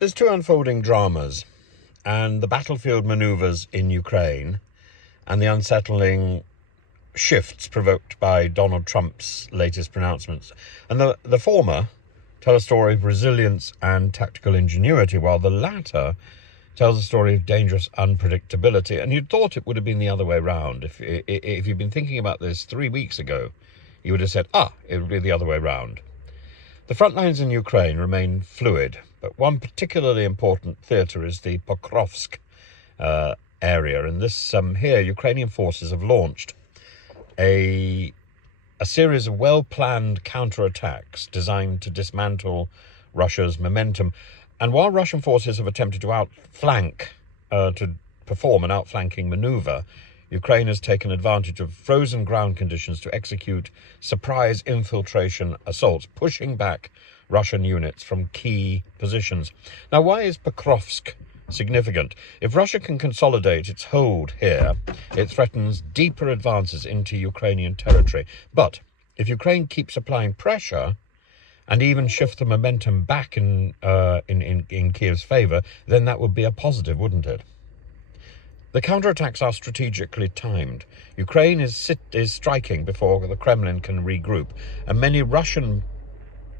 There's two unfolding dramas, and the battlefield maneuvers in Ukraine and the unsettling shifts provoked by Donald Trump's latest pronouncements. And the former tell a story of resilience and tactical ingenuity, while the latter tells a story of dangerous unpredictability. And you'd thought it would have been the other way round. If you'd been thinking about this 3 weeks ago, you would have said, it would be the other way round. The front lines in Ukraine remain fluid, but one particularly important theatre is the Pokrovsk area. And this here, Ukrainian forces have launched a series of well-planned counterattacks designed to dismantle Russia's momentum. And while Russian forces have attempted to to perform an outflanking maneuver, Ukraine has taken advantage of frozen ground conditions to execute surprise infiltration assaults, pushing back Russian units from key positions. Now, why is Pokrovsk significant? If Russia can consolidate its hold here, it threatens deeper advances into Ukrainian territory. But if Ukraine keeps applying pressure and even shift the momentum back in Kiev's favor, then that would be a positive, wouldn't it? The counterattacks are strategically timed. Ukraine is striking before the Kremlin can regroup, and many Russian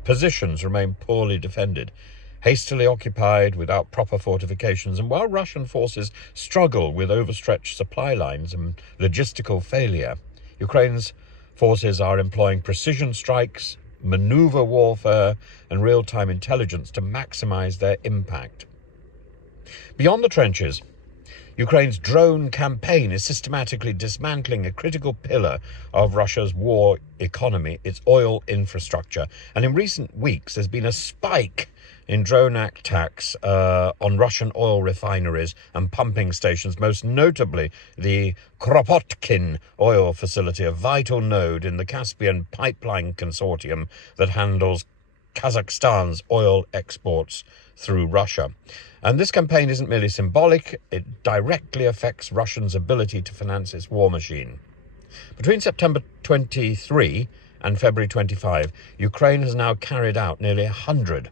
positions remain poorly defended, hastily occupied without proper fortifications. And while Russian forces struggle with overstretched supply lines and logistical failure, Ukraine's forces are employing precision strikes, maneuver warfare, and real-time intelligence to maximize their impact. Beyond the trenches, Ukraine's drone campaign is systematically dismantling a critical pillar of Russia's war economy, its oil infrastructure. And in recent weeks, there's been a spike in drone attacks on Russian oil refineries and pumping stations, most notably the Kropotkin oil facility, a vital node in the Caspian pipeline consortium that handles Kazakhstan's oil exports through Russia. And this campaign isn't merely symbolic, it directly affects Russia's ability to finance its war machine. Between September 23 and February 25, Ukraine has now carried out nearly 100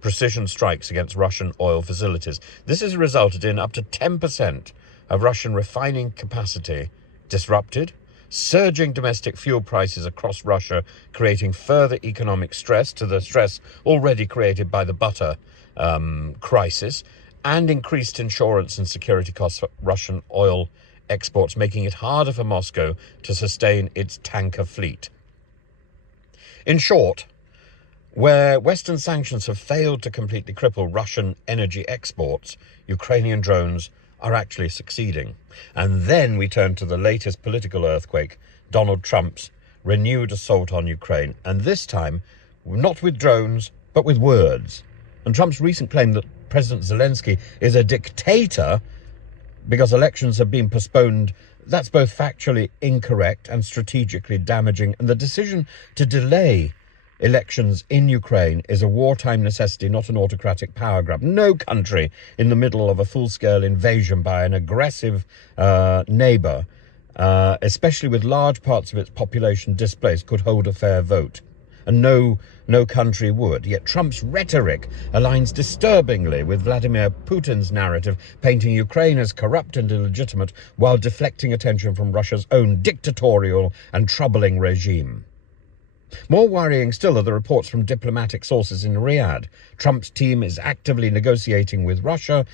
precision strikes against Russian oil facilities. This has resulted in up to 10% of Russian refining capacity disrupted, surging domestic fuel prices across Russia, creating further economic stress to the stress already created by the butter crisis, and increased insurance and security costs for Russian oil exports, making it harder for Moscow to sustain its tanker fleet. In short, where Western sanctions have failed to completely cripple Russian energy exports, Ukrainian drones are actually succeeding. And then we turn to the latest political earthquake, Donald Trump's renewed assault on Ukraine, and this time not with drones, but with words. And Trump's recent claim that President Zelensky is a dictator because elections have been postponed, that's both factually incorrect and strategically damaging. And the decision to delay elections in Ukraine is a wartime necessity, not an autocratic power grab. No country in the middle of a full-scale invasion by an aggressive neighbor, especially with large parts of its population displaced, could hold a fair vote. And no country would. Yet Trump's rhetoric aligns disturbingly with Vladimir Putin's narrative, painting Ukraine as corrupt and illegitimate while deflecting attention from Russia's own dictatorial and troubling regime. More worrying still are the reports from diplomatic sources in Riyadh. Trump's team is actively negotiating with Russia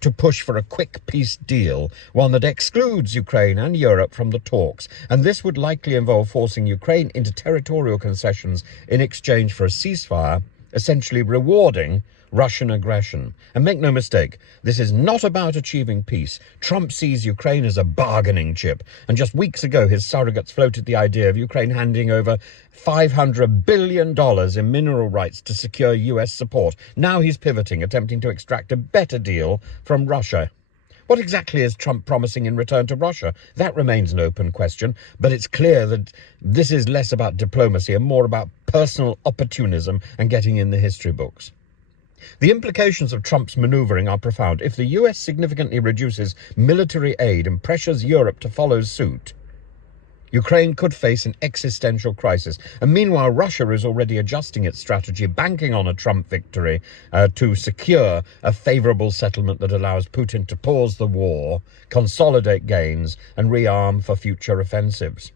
to push for a quick peace deal, one that excludes Ukraine and Europe from the talks. And this would likely involve forcing Ukraine into territorial concessions in exchange for a ceasefire, essentially rewarding Russian aggression. And make no mistake, this is not about achieving peace. Trump sees Ukraine as a bargaining chip. And just weeks ago, his surrogates floated the idea of Ukraine handing over $500 billion in mineral rights to secure US support. Now he's pivoting, attempting to extract a better deal from Russia. What exactly is Trump promising in return to Russia? That remains an open question, but it's clear that this is less about diplomacy and more about personal opportunism and getting in the history books. The implications of Trump's maneuvering are profound. If the US significantly reduces military aid and pressures Europe to follow suit, Ukraine could face an existential crisis. And meanwhile, Russia is already adjusting its strategy, banking on a Trump victory to secure a favourable settlement that allows Putin to pause the war, consolidate gains, and rearm for future offensives.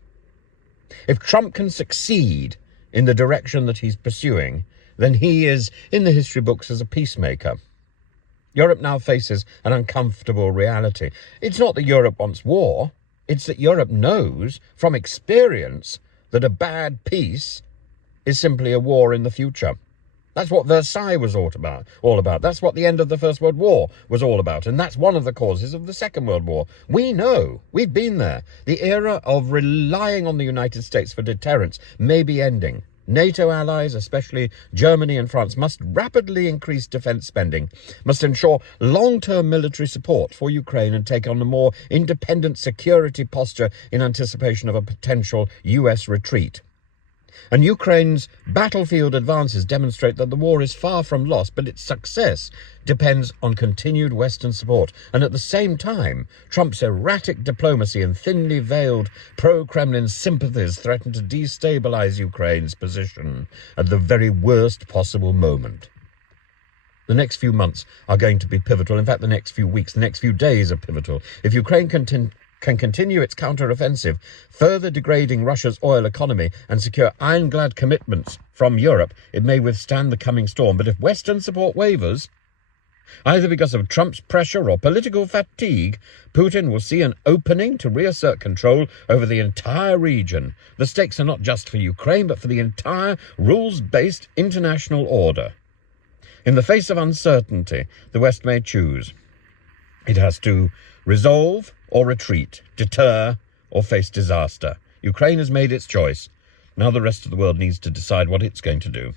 If Trump can succeed in the direction that he's pursuing, then he is in the history books as a peacemaker. Europe now faces an uncomfortable reality. It's not that Europe wants war. It's that Europe knows from experience that a bad peace is simply a war in the future. That's what Versailles was all about. That's what the end of the First World War was all about. And that's one of the causes of the Second World War. We know. We've been there. The era of relying on the United States for deterrence may be ending. NATO allies, especially Germany and France, must rapidly increase defence spending, must ensure long-term military support for Ukraine and take on a more independent security posture in anticipation of a potential US retreat. And Ukraine's battlefield advances demonstrate that the war is far from lost, but its success depends on continued Western support. And at the same time, Trump's erratic diplomacy and thinly veiled pro-Kremlin sympathies threaten to destabilize Ukraine's position at the very worst possible moment. The next few months are going to be pivotal. In fact, the next few weeks, the next few days are pivotal. If Ukraine can continue its counter-offensive, further degrading Russia's oil economy and secure ironclad commitments from Europe, it may withstand the coming storm. But if Western support wavers, either because of Trump's pressure or political fatigue, Putin will see an opening to reassert control over the entire region. The stakes are not just for Ukraine, but for the entire rules-based international order. In the face of uncertainty, the West may choose. It has to resolve or retreat, deter or face disaster. Ukraine has made its choice. Now the rest of the world needs to decide what it's going to do.